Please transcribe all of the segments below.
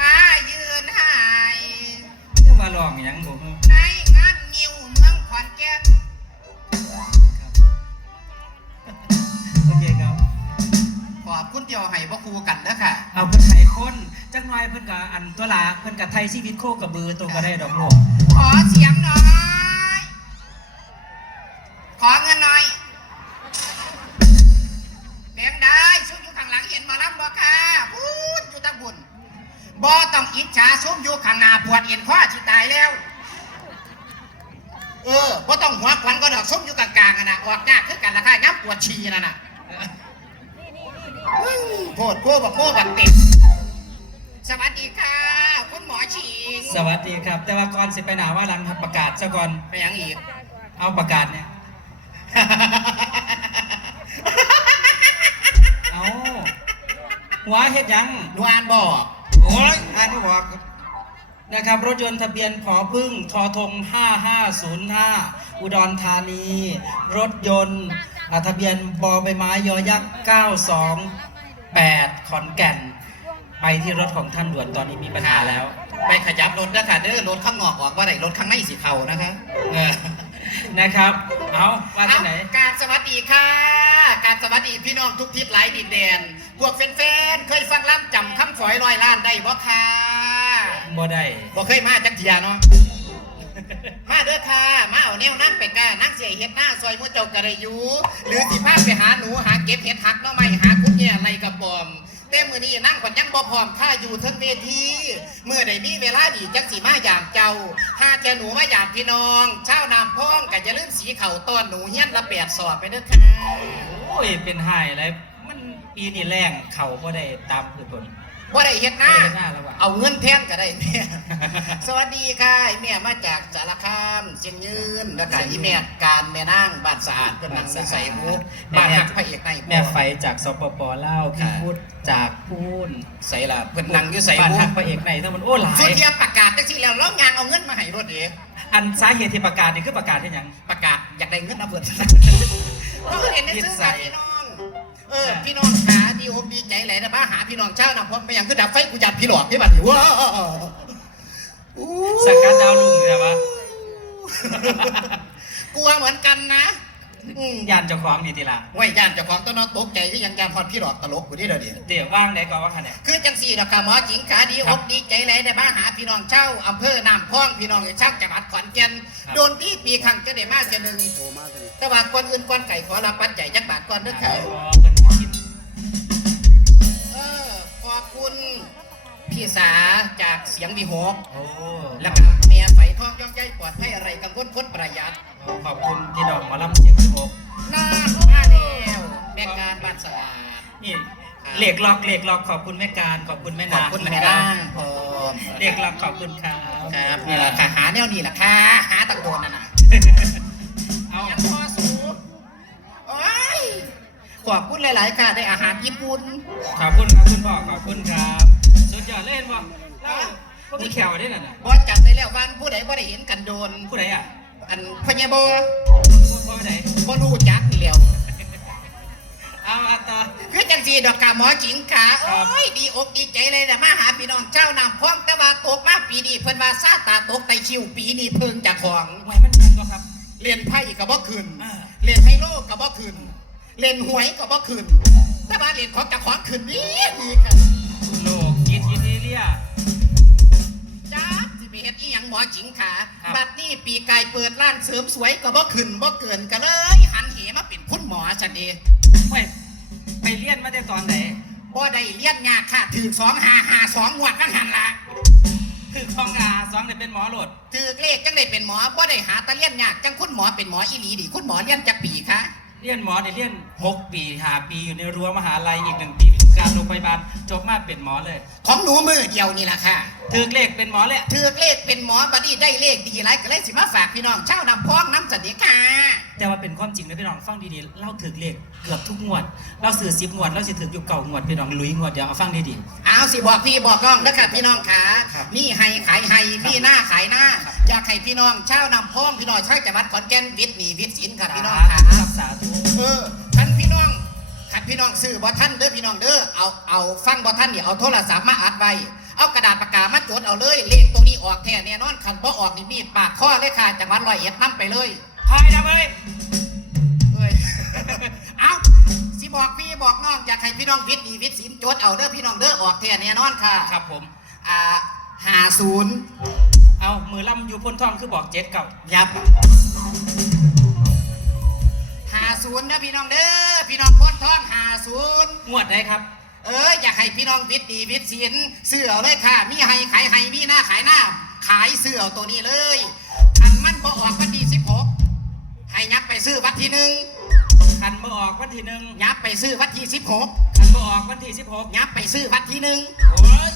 มายืนหายจะมาลองหยังผมในงานงิวเมืองขอนแก่นโอเคครับ ขอบคุณเดียวให้บ่ครูกันเด้อค่ะ เอาเพิ่นไห้คนจักหน่อยเพิ่นก็อันตัวลาเพิ่นก็ไทยชีวิตโคกับบือตัวก็ได้ดอกโลก ขอเสียงหน่อย ออกยากคือกันละค่ะย้ำปวดฉี่นั่นน่ะอื้อโพดโก้บักโก้บักเป็ดสวัสดีค่ะ คุณหมอฉีงสวัสดีครับ แต่ว่าก่อนสิไปหนาว่าหลังครับประกาศซะก่อนไปยังอีก เอาประกาศเนี่ย เอาหัวเฮ็ดหยังหนูอ่านบอกโอ้ยอ่านไม่บอก นะครับ รถยนต์ทะเบียนผอพึ่งทอทง 5505 อุดรธานี รถยนต์อ่าทะเบียนบอใบไม้ยอยักษ์ 928 ขอนแก่น ไปที่รถของท่านด่วนตอนนี้มีปัญหาแล้ว ไปขยับรถนะค่ะเด้อรถข้างนอกออกว่าไรรถข้างในสีเทานะคะเออนะครับ เอาว่าที่ไหนเอ้การสวัสดีค่ะ การสวัสดีพี่น้องทุกทิศหลายดินแดน พวกแฟนๆ เคยฟังล่ำจำคำฝอยลอยล้านได้บ่ค่ะ บ่ได้บ่เคยมาจักเทียเนาะ มาเด้อค่ะ มาเอาแนวนั่งไปกานั่งเสียเฮ็ดหน้าซอยมุเจ้ากระยู หรือสิพาไปหาหนูหาเก็บเห็ดหักเนาะไม่หาคุณแย่ไรกระบอมเต้มือนี้นั่งก่อนยังบ่พร้อมข้าอยู่เทั้งเวทีเมื่อใดมีเวลาดีจักสิมาอย่างเจ้าถ้าแกหนูมาอย่างพี่น้องเช้าน้ำพ้องก็จะลืมสีเข่าต้อนหนูเฮี้ยนละแปดสอบไปเด้อค่ะโอ้ยเป็นไห้เลยมัน ปีนี้แรงเขาบ่ได้ตามคือผล ว่าได้เฮ็ดหน้าบ่ได้เฮ็ดหน้าแล้วว่ะ เอาเงินแทนก็ได้แม่ สวัสดีค่ะไอ้แม่มาจากสารคามเชียงยืนแล้วก็อีแม่การแม่นางบ้านสะอาดเพิ่นนั่งใส่หมูบ้านหักพระเอกในแม่ไฟจากสปปลาวพี่พูดจากพูนใส่ละเพิ่นนั่งอยู่ใส่บ้านหมูฮักพระเอกในทั้งหมดโอ้หลายสุดเทียประกาศจังซี่แล้วร้องงานเอาเงินมาให้รถเอ๋อันสาเหตุที่ประกาศนี่คือประกาศที่หยัง ประกาศอยากได้เงินนะเพิ่น เพราะเห็นในซื้อกับพี่น้อง เออพี่น้องหาดีอกดีใจไหลนะมาหาพี่น้องเจ้านะผมไปยังคือดับไฟกูจัดพี่หลอกพี่บัดนี้ว้าวอู้สกัดดาวลุงเนี่ยวะกลัวเหมือนกันนะอืมยานเจ้าของนี่ทีละไว้ย่านเจ้าของต้นนอตกใจที่ยังยานพอดพี่หลอกตลกกูที่เดียวเดียวเดี๋ยวว่างไหนก่อนว่าคะแนนคือจังสี่ดอกค่ะหมอจิงขาดีคอรับกดีใจไหลได้มาหาพี่น้องเจ้าอำเภอน้ำพองพี่น้องเช่างจังหวัดขอนแก่นครับโดนที่ปีครั้งจะได้มาเสียหนึ่งแต่ว่าก่อนอื่นก่อนไก่ขอรับปัจจัยจักบาทก่อนเด้อค่ะ พี่สาจากเสียงดีโฮกโอ้แล้วก็เมียไฟทองย่องใยปลอดภัยอะไรกังวลพ้นประหยัด ขอบคุณพี่ดอกหมาลำเสียงที่หกน่ามาแล้วแม่การบ้านสะอาด นี่เหล็กล็อกเหล็กล็อกขอบคุณแม่การขอบคุณแม่ขอบนางคุณแม่ร่างพร้อมเหล็กล็อกขอบคุณครับครับนี่แหละค่ะหาแนวนี่แหละค่ะหาตังโดนน่ะนะเอายังพอสูโอ้ยขอบคุณหลาย ๆ ค่ะ ได้อาหารญี่ปุ่น ขอบคุณครับคุณพ่อขอบคุณครับสุด ยอดเล่นวะเล่าพวกมีแขวได้น่ะนะบอสจับได้แล้ววันผู้ใดบ่ได้เห็นกันโดน ผู้ใดอะ อันพญาโบผู้ใดบ่รู้จักนี่แล้วเอาอันต่อคือจังสีดอกกาหมอจิงขาครัโอ้บยดีอกดีใจเลยนะมาหาพี่น้องเจ้านำพ้องแต่ว่าตกมาปีนี้เพิ่นว่าซาตาตกไตชิวปีนี้เพิ่งจากของไว้มันเป็นก็ครับเรียนไพ่ก็บ่ขึ้นอ่าเรียนไฮโลก็บ่ขึ้นเรียนหวยก็บ่ขึ้นแต่ว่าเรียนของจากของขึ้นนี่ดีค่ะโลกยิดยิดเอเลียจ้าสิไปเฮ็ดอีหยังหมอจิงขาครับ บัดนี้ปีกายเปิดร้านเสริมสวยก็บ่ขึ้นบ่เกินก็เลย หันเหมาเป็นคุณหมอฉันเองเว้ยไปเรียนมาแต่ตอนไหนบ่ได้เรียนยากค่ะถือสองหาหาสองงวดตั้งหันละคือคลองอาสองเนี่ยเป็นหมอโหลดถือเลขจังได้เป็นหมอบ่ได้หาตะเลียนยากจังคุณหมอเป็นหมออีหลีดิคุณหมอเรียนจักปีคะเรียนหมอเนี่ยเรียนหกปีหาปีอยู่ในรั้วมหาลัยอีกหนึ่งปี การโรงพยาบาลจบมาเป็นหมอเลย ของหนูมือเดียวนี่แหละค่ะถือเลขเป็นหมอเลยถือเลขเป็นหมอบัดนี้ได้เลขดีหลายก็เลยสิมาฝากพี่น้องเช่านำพ้องน้ำเสนอค่ะ แต่ว่าเป็นความจริงนะพี่น้องฟังดีๆเล่าถือเลขเกือบทุกงวด เราสื่อสิบงวด เราสิถืออยู่เก่างวดพี่น้องลุยงวดเดียวเอาฟังดีเอาสิบอกพี่บอกน้องนะครับพี่น้องขาครับมีให้ขายให้มีหน้าขายหน้าอยากให้พี่น้องเช่านำพ้องพี่น้องใชาวจังหวัดขอนแก่นวิทย์หนีวิทย์ศิลป์ครับๆพี่น้องขารักษาทุเออ พี่น้องขันพี่น้องซื้อบ่ท่านเด้อพี่น้องเด้อเอาเอาฟังบ่ท่านนี่เอาโทรศัพท์มาอัดไว้เอากระดาษปากกามาจดเอาเลยเลขตัวนี้ออกแท้แน่นอนคันบ่ออกนี่มีดปาดข้อเลยค่ะจังหวัดร้อยเอ็ดนํไปเลยพายนะเว้ยเอ้ยเอาสิบอกพี่บอกน้องอยากให้พี่น้องวิทย์ดีวิทย์ศิลป์จดเอาเด้อพี่น้องเด้อออกแท้แน่นอนค่ะครับผมอ่าหาศูนย์เอามือล่ำอยู่พ้นท้องคือบอกเจ็ดเก่ายับหา ศูนย์นะพี่น้องเด้อพี่น้องพ้นท้องหาศูนย์งวดได้ครับ เอออยากให้พี่น้องวิทย์ดีวิทย์ศิลป์ซื้อเอาเลยค่ะ มีให้ขายให้มีหน้าขายหน้า ขายซื้อเอาตัวนี้เลยอันมันบ่ออกวันที่สิบหกให้ยับไปซื้อวันที่หนึ่งคันมาออกวันที่หนึ่งยับไปซื้อวันที่สิบหกคันมาออกวันที่สิบหกยับไปซื้อวันที่หนึ่งโอ้ย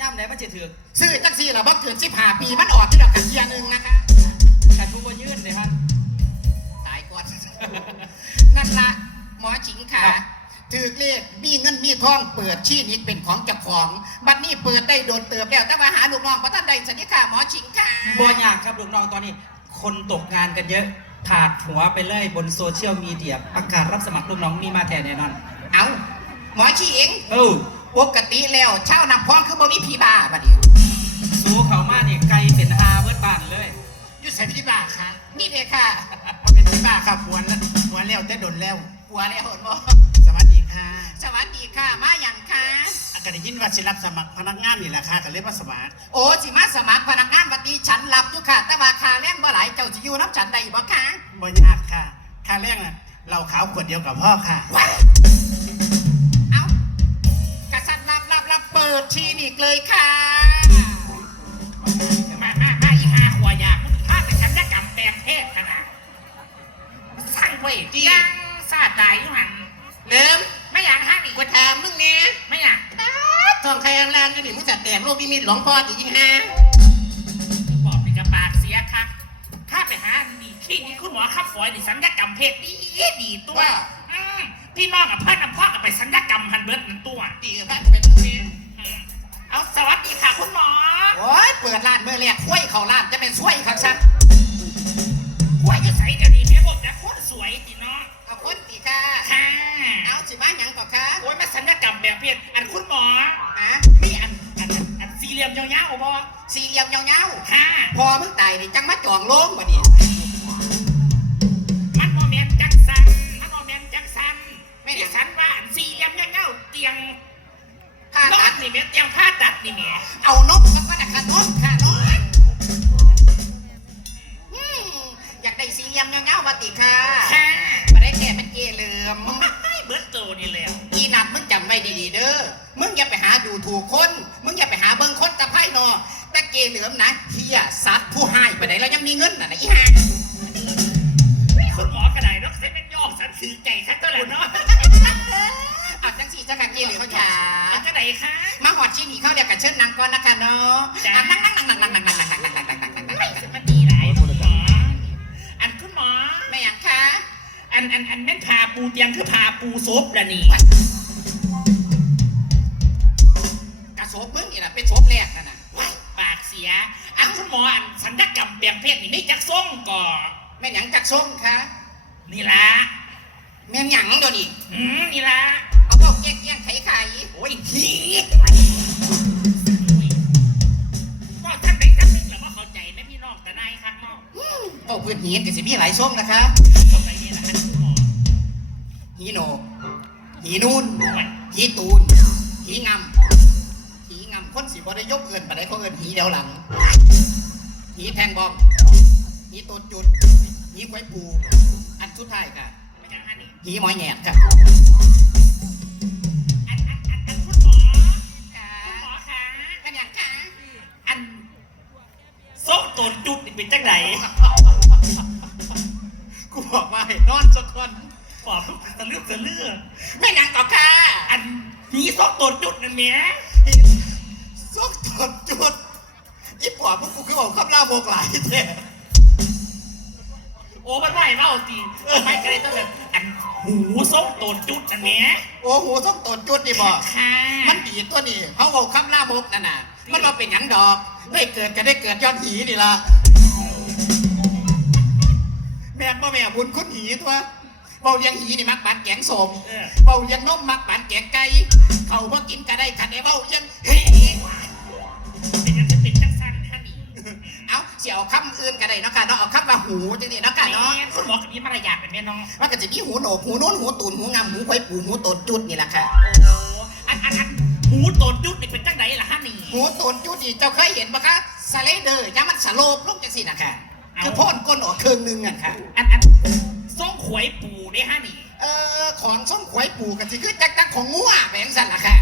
ย่ำไหนมันจะถือซื้อจังสี่เราบ่เกินสิบห้าปีมันออกที่ดอกกระเทียหนึ่งนะคะคันผู้บ่ยื่นเลยครับตายก่อ นนั่นละหมอฉิงขาครับถือเลขมีเงินมีทองเปิดชี้นิดเป็นของเจ้าของ บัดนี้เปิดได้โดนเติบแล้วแต่ว่าหาลูกน้องพระท่านใดสวัสดีค่ะหมอฉิงค่ะบ่ยากครับลูกน้องตอนนี้ คนตกงานกันเยอะถาดหัวไปเลยบนโซเชียลมีเดียประกาศรับสมัครลูกน้องมีมาแทนแน่นอน เอาหมอฉิงเอ้าปกติแล้วเช่านำพองคือบ่มีผีบ้าบัดนี้สู้เขามาเนี่ยไกลเป็นฮาเบิดบ้านเลยอยุ่ใส่ผีบ้าค่ะนี่เลยค่ะ มันเป็นที่บ้าครับหวนแล้วหวนแล้วแต่ดนแล้วหัวแล้วเห็นบ่สวัสดีค่ะสวัสดีค่ะ มาอย่างค่ะอากาศได้ยินว่าสิรับสมัครพนักงานนี่แหละค่ะก็เลยมาสมัครโอ้สิมาสมัครพนักงานวันนี้ฉันรับอยู่ค่ะ แต่ว่าค่าแรงบ่หลายเจ้าสิอยู่น้ำฉันได้บ่คะบ่ยากค่ะ ค่าแรกน่ะเราขาวขวดเดียวกับพ่อค่ะว้ายเอากษัตริย์รับรับรับเปิดชีนิกเลยค่ะ สั่งเว้ยยังซาตายอยู่หันเริ่มไม่อยากห้ามอีกกูถามมึงเนี่ยไม่อยากทองใครอันแรงกันดิมึงจะแต่งโลกบิมิตหลวงพ่อจีฮะบอกปีกระปากเสียค่ะข้าไปหาดีขี้นี่คุณหมอขับฝอยดิสัญญกรรมเพศดีดีตัวอืมพี่น้องกับเพื่อนกับพ่อกับไปสัญญกรรมพันเบิร์ดนั่นตัวตีกับพระจะเป็นตรงนี้อืมเอาสวัสดีค่ะคุณหมอโอ้ยเปิดร้านเมื่อแรกคุ้ยเขาร้านจะเป็นช่วยครับฉัน หยังก่อนค่ะโอ้ยมาสัญญกรรมแบบเพศอันคุณหมอฮะมีอันอันอันอันสี่เหลี่ยมยาวๆบ่ สี่เหลี่ยมยาวค่ะ ๆพอมึงตายดิจังมาจองโลงบ่นี่มันโมเมนจักสัน มันโมเมนจักสัน ไม่ได้สันว่าอันสี่เหลี่ยมยาวๆเตียงผ่านนอตันดนี่แม่เตียงผ้าตัดนี่แม่เอานกกับว่าแต่ขนมค่ะนกอืมอยากได้สี่เหลี่ยมยาวๆมาติค่ะค่ะมาได้แก่เป็นเกเหลือมให้ เบิร์ตโตนี่แล้ว อีนัดมึงจำไว้ดีๆเด้อ มึงอย่าไปหาดูถูกคน มึงอย่าไปหาเบิ่งคนตะไคร่นอแต่เกเหลือมนะเฮียสัตว์ผู้ให้ไปไหนแล้วยังมีเงินน่ะนะอีห่าคุณหมอกระไดรักเส้นเป็นยอกสันสีใจสักเท่าไหร่เนาะเอาจังสี่จังกันเกเหลือมจ๋าเอากระไดค่ะมาหอดชิ้นนี้เข้าเดียวกับเชิญนางก่อนนะคะเนาะจ้านั่งนั่งนั่งนั่งนั่งนั่งนั่งนั่งนั่งนั่ง อันอันอันแม่นพาปูเตียงคือพาปูซบละนี่กระโสบมึงนี่แหละเป็นโสบแรกนั่นน่ะว้ายปากเสีย อันคุณหมออันสัญญกรรมเปลี่ยนเพศนี่ไม่จักส่งก่อแม่นหยังจักส้มคะนี่ละแม่นหยังเดี๋ยวนี้อืมนี่ละเอาบอกแยกแยกไข่ไข่โอ้ยที กโอ้พื้นหีนกับสิมีหลายส้มนะคะเข้าใจนี่แหละท่านคุณหมอหีโหนกหีนูนโอ้ยหีตูนหีงำหีงำคนสิบ่ได้ยกเอื่นปานใดเขาเอื่นหีเดียวหลังหีแทงบอมหีตูดจุดหีไว้ปู อันสุดท้ายค่ะไม่ใช่อันนี้หีหมอยแหนดค่ะ งไหนกูบอกว่าให้นอนสักคนขอบตะเลือกตะเลือกไม่นางต่อค่ะอันนี้โซ่ตนจุดนั่นแหม่สุกจุดจุดอีปอบพวกกูคือบอกคำล่าโบกหลายแท้โอ้มันไหวเปล่าตีไม่ก็เลยต้องแบบอันหูโซ่ตนจุดนั่นแหม่โอ้โหสุกตนจุดนี่บอกค่ะมันดีตัวนี้เขาบอกคำล่าโบกนั่นน่ะ มันมาเป็นหยังดอกได้เกิดก็ได้เกิดยอดหีนี่ละ แม่นบ่แม่บุญคุณหีตัวเบาเลี้ยงหีนี่มักบานแกงสมเออ เบาเลี้ยงนมมักบานแกงไก่เขาบ่กินก็ได้คันไอ้เบาเลี้ยงเฮ้เป็นยังจะเป็นจังสั้นฮะนี่เอาเสียเอาคำอื่นก็ได้เนาะค่ะเนาะเอาคำว่าหูจังนี่เนาะค่ะเนาะ แม่คุณหมอกับมีมารยาทเป็นแม่น้อง มันก็จะมีหูโหนกหูโน้นหูตูนหูงามหูควายปูหูตนจุดนี่แหละค่ะ โอ้อันอันอันหูโตนจุดนี่เป็นจังไหนล่ะฮะนี่หูตนจุดนี่เจ้าเคยเห็นปะคะสไลเดอร์ยังมันสโลปลงจังสินะค่ะเอา คือพ่นก้นออกครึ่งหนึงอะค่ะ อันอันส่งขวยปูได้ฮะนี่ เอ่อของส้มขวยปูกันสิคือจักจักของงัวแบงสันล่ะค่ะ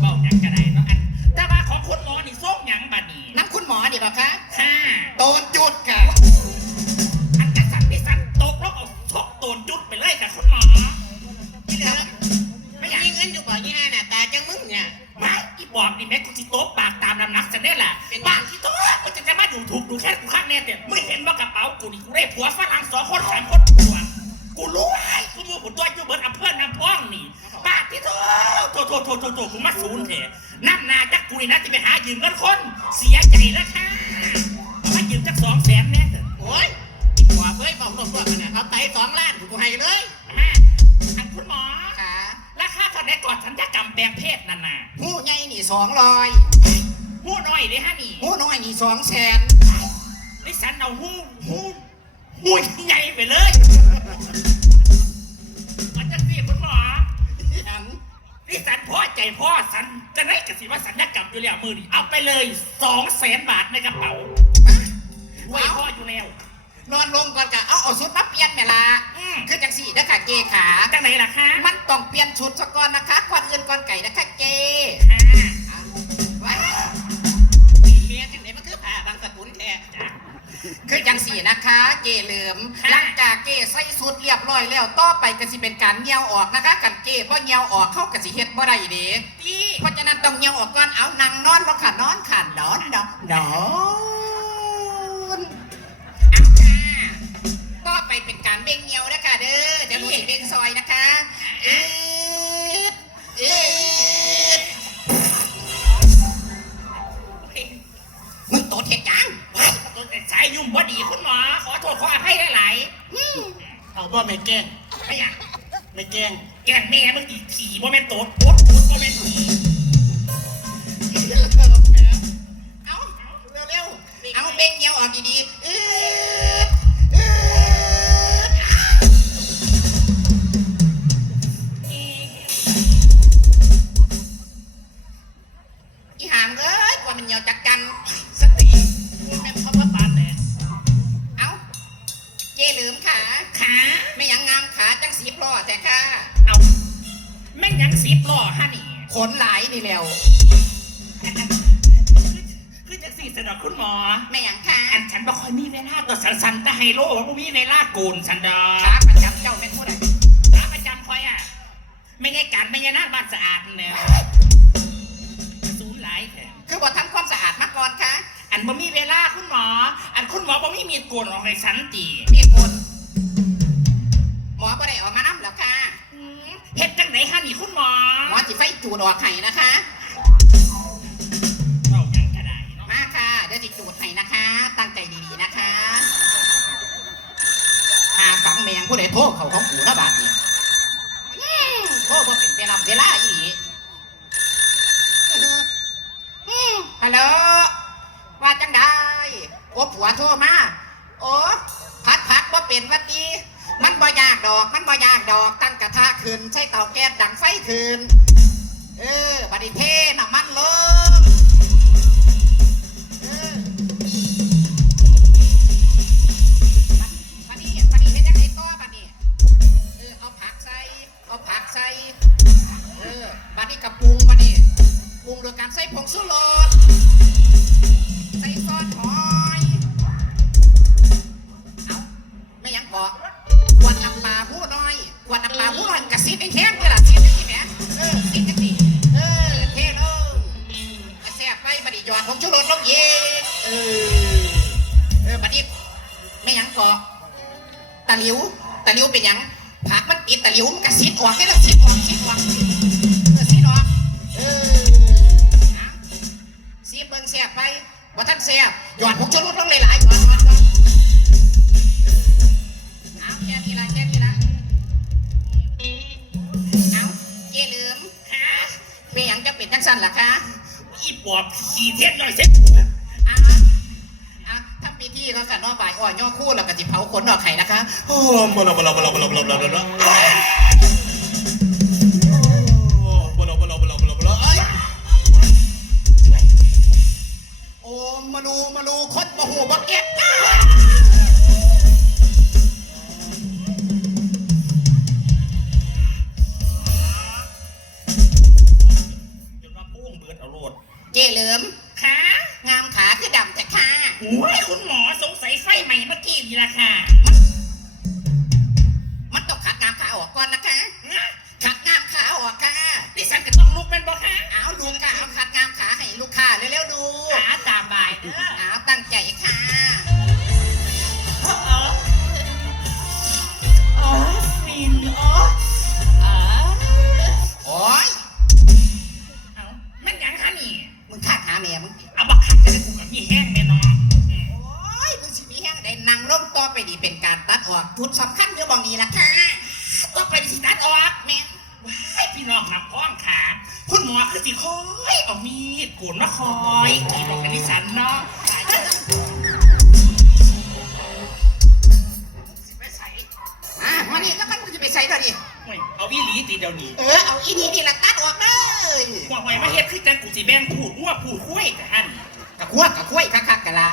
เบาหยังก็ได้เนาะอันแต่ว่าของคุณหมอนี่ส่งหยังบัดนี้น้ำคุณหมอนี่ปะคะค่ะโตนจุดค่ะ งเพศนั่นน่ะหูใหญ่นี่สองร้อยหูน้อยเลยฮะนี่หูน้อยนี่สองแสนดิฉันเอาหูหูหูใหญ่ไปเลยมันจะสิคุณหมอยังดิฉันพ่อใจพ่อสันจะได้กสิว่าสัญญกรรมอยู่แล้วมือนี่เอาไปเลยสองแสนบาทในกระเป๋าไว้พ่ออยู่แล้ว นอนลงก่อนกะเอาเอาชุดมาเปลี่ยนแม่ละอืมคือจังสี่นะค่ะเกขาจังไหนล่ะคะมันต้องเปลี่ยนชุดซะก่อนนะคะก่อนอื่นก่อนไก่นะคะเกค่ะว้าวเมียจังไหนมันคือผ่าบางสกุลแท้คือจังสี่นะคะ เกเหลิมหลังจากเกใส่สุดเรียบร้อยแล้วต่อไปก็สิเป็นการเงียวออกนะคะกันเกบ่เงียวออกเข้ากับสิเฮ็ดบ่ได้เด้พี่เพราะฉะนั้นต้องเงียวออกก่อนเอานั่งนอนบ่ค่ะนอนค่ะนอนนอนนอนเอาค่ะต่ อไปเป็นการเบ่งเงียวนะคะเด้อเดี๋ยวหนูสิเบ่งซอยนะคะเอ็ดเอ็ดมึงโตดเฮ็ดหยังตัวสายยุ่มบ่ดีคุณหมอ ขอโทษขออภัยได้หลายเอาบ่ไม่แกล้งไม่อยากไม่แกล้งแกล้งแม่เมื่อกี้ขี่บ่แม่นโตดโตดโตดบ่แม่นขี่เอาเร็วๆเอาเบ่งเงียวออกดีๆเอ็ด มีเวลาโกนสันดอขาประจำเจ้าเป็นผู้ใดขาประจำคอยอะ ไม่ใช่การไม่ใช่หน้าบ้านสะอาดแนวศูนย์หลายแถมคือบ่ทำความสะอาดมาก่อนค่ะ อันบ่มีเวลาคุณหมอ อันคุณหมอบ่มีมีดโกนออกให้สันตีมีคนหมอบ่ได้เออกมาน้ำแล้วค่ะอืมเฮ็ดจังไหนฮะนี่คุณหมอ หมอจิไฟจูดออกไห้นะคะ ผู้ใดโทษเขาของกูนะบาดนี้อืมโทษว่าเป็นเวลาเวลาอีหลีอืมฮัลโหลว่าจังได้โอ้ผัวโทรมาโอ้พัดพัดว่าเป็นวัดดีมันบ่ยากดอก มันบ่ยากดอกตั้งกระทะขึ้นใช้เตาแก๊สดังไฟขึ้น เออบัดนี้เทน้ำมันลง กับปรุงบัดนี้ปรุงโดยการใส่ผงชูรสใส่ซอสหอยเอาไม่ยังบอกกวนน้ำปลาผู้น้อยกวนน้ำปลาผู้น้อยมันกระซิบไอ้แข้งนี่ล่ะซิบไอ้ที่แหมเออซิบจังสิเออเทลงจะแซ่บไปบัดนี้หยอดผงชูรสลงเย็นเออเออบัดนี้ไม่ยังเกาะตะหลิวตะหลิวเป็นหยังผักมันติดตะหลิวมันกระซิบออกได้ละซิบออกซิบออก ว่าท่านเสียหยอดผมชลุดลงหลายหยอดหยอดหยอดเอาแค่นี้ละแค่นี้ละเอาเกลืมคะเป็นยังจะเป็นทั้งสั้นหรอคะอีปอบขี่เทศหน่อยเซ็ตอะอะถ้ามีที่ก็สั่นนอบ่ายอ่อนย่อคู่แล้วก็จิเผาขนนอไข่นะคะ โอ้บลาบลาบลาบลาบลาบลาบลา พูดหัวพูดคุ้ยแต่ฮั่นกะคั่วกะคุ้ยคักๆกันละ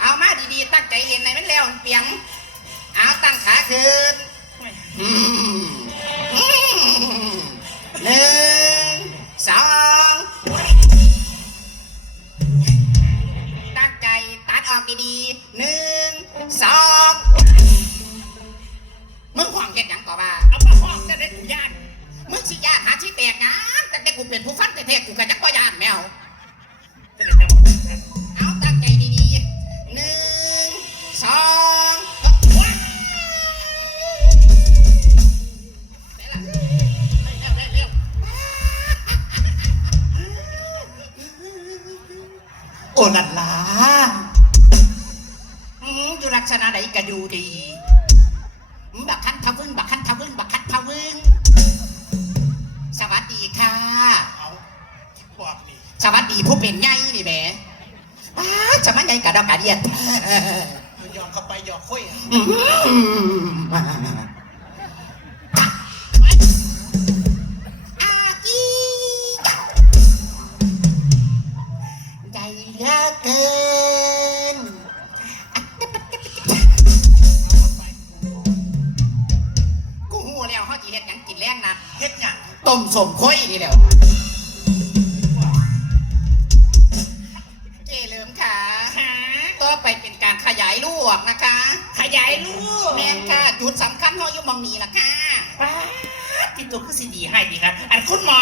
เอามาดีๆตั้งใจเรียนในมันแล้วมันเปียง เอาตั้งขาขึ้นเฮ้ยอืมอืมหนึ่งสองตั้งใจตัดออกดีๆหนึ่งสองมึงห่วงเห็ดหยังต่อมาเอามาห้องจะได้กูย่านมึงสิยานหาชิแตกงานแต่แต่กูเป็นผู้ฟันแต่แท้ๆกูก็จักบ่ยานแมว สองว้าวไปละเร็วเร็วเร็วโอ้ลันลาอืมอยู่ลักษณะไหนก็ดูดีอืมบักคันทะวึ่งบักคันทะวึ่งบักคันทะวึ่งสวัสดีค่ะ เอาบอกนี่สวัสดีผู้เป็นไงนี่แหมอ้าจะมาไงกะดอกกะเดียด อกคุยอืมอากีใจเหลือเกิน กูหัวแล้วเขาจีเฮ็ดหยังกินแรงนะเฮ็ดหยังต้มสมข้อยนี่แหล้ว ขยายลูกแม่นค่ะ จุดสำคัญเขาอยู่หมองนี้ละค่ะป้าดที่ตัวคือสิดีให้ดีครับ อันคุณหมอ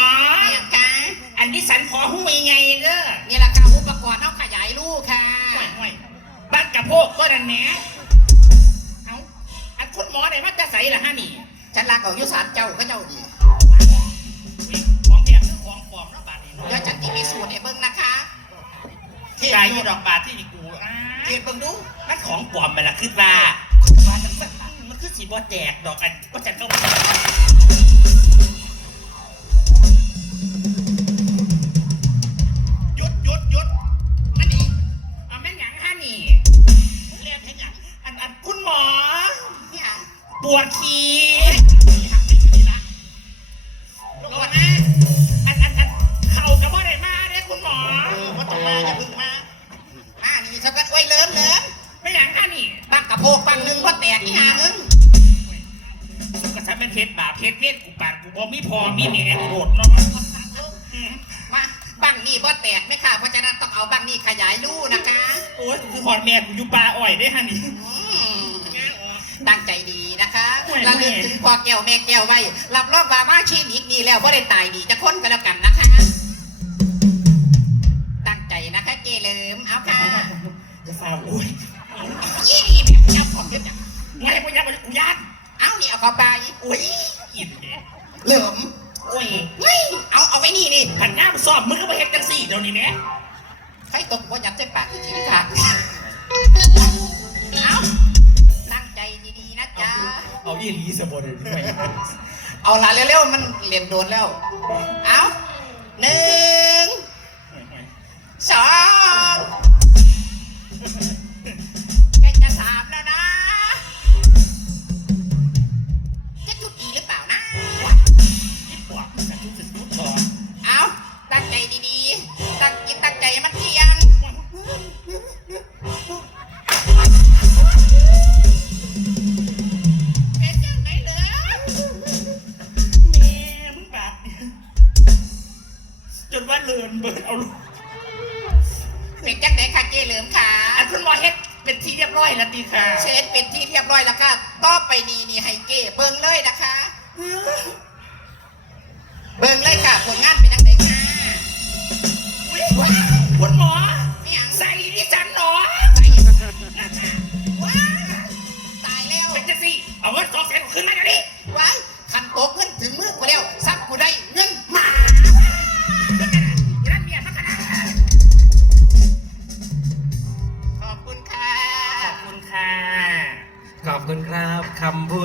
แม่นค่ะอันที่สันขอหุ้ยไงเด้อนี่ละค่ะอุปกรณ์เขาขยายลูกค่ะห่วยห่วยบ้านกระโพกก็นั่นแหมเอาอันคุณหมอไหนมาจะใส่ละฮะนี่ฉันรักเอาอยุสารเจ้าก็เจ้าดีอุ๊ยของแบบคือของปลอมเนาะบาทนี่เนาะเดี๋ยวฉันจะมีสูตรให้เบิ่งนะคะกายอยู่ดอกบาทที่นี่กูอ้าเทศเบิ่งดู มันของปลอมไปละคือว่ามัน คือสีบ่แตกดอกอันก็จะต้อง เป็นเพชรบาปเพชรเพชรกูปานกูบ่มีพอมีแหนโกรธเนาะอืมมาบังนี่ว่าแตกไหมค่ะ เพราะฉะนั้นต้องเอาบังนี่ขยายลูกนะคะโอ้ยคือหอดแม่กูอยู่ปลาอ้อยได้ฮะนี่ อืมตั้งใจดีนะคะโอ้ย ระลึกถึงพ่อแก้วแม่แก้วไว้รับรองว่ามาชีนิกนี่แล้วก็ได้ตายดีจะค้นกันแล้วกันนะคะ ตั้งใจนะคะเจเหลิมเอาค่ะจะฟาวโอ้ยยี่นี่แม่เจ้าของเด็ดไม่ไม่ยับกูยัดเอานี่ เอาเข้าไปโอ้ยอินเนี่ยเหลิมโอ้ยเฮ้ยเอาเอาไว้นี่นี่ผันหน้ามาสอบมึงก็มาเฮ็ดจังสี่เดี๋ยวนี้แม่ใครตกว่ายัดใส่ปากที่ทิ้งค่ะเอาตั้งใจดีๆนะจ๊ะเอาอีหลีสบดเลยเอาละเร็วๆมันเรียนโดนแล้ว เอาหนึ่ง จนว่าเลือนเบิดเอาลูกเป็นจังไดค่ะเจเหลิมค่ะอันคุณหมอเฮ็ดเป็นที่เรียบร้อยแล้วดีค่ะเชนเป็นที่เรียบร้อยแล้วค่ะต่อไปนี้นี่ให้เก้เบิ่งเลยนะคะ เบิ่งเลยค่ะผลงานเป็นจังไดค่ะอุ๊ยคุณหมอไม่หยังใส่ดิฉันหนอว้ายตายแล้วเป็นจังสิเอาเงินสองแสนขึ้นมาเดี๋ยวนี้ว้ายคันโตกเงินถึงมือกูแล้วซับกูได้เงิน คำพูด